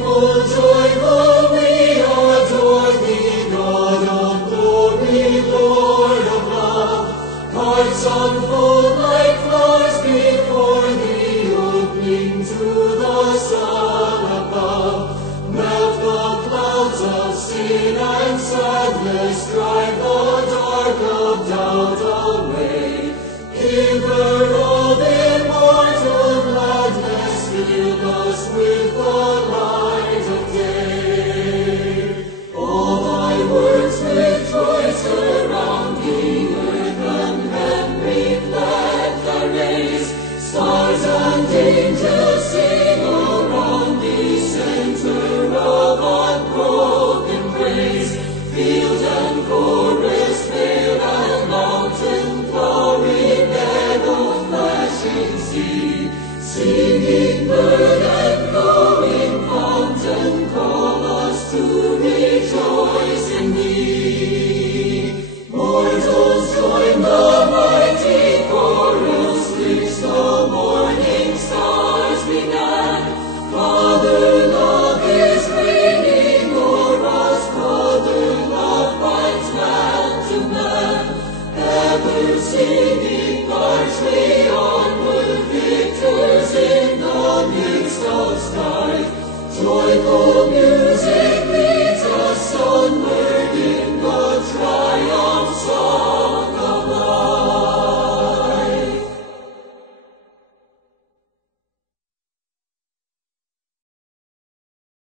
joyful, we adore thee, God of glory, Lord of love. Hearts unfold like flowers before thee, opening to the sun above. Melt the clouds of sin and sadness, drive the dark of doubt away. Giver of immortal gladness, fill us with the light of day. All thy works rejoice around thee, earth and heaven reflect thy rays. Stars and angels sing around thee, center of unbroken praise. Field and forest, vale and mountain, flowering meadow, flashing sea.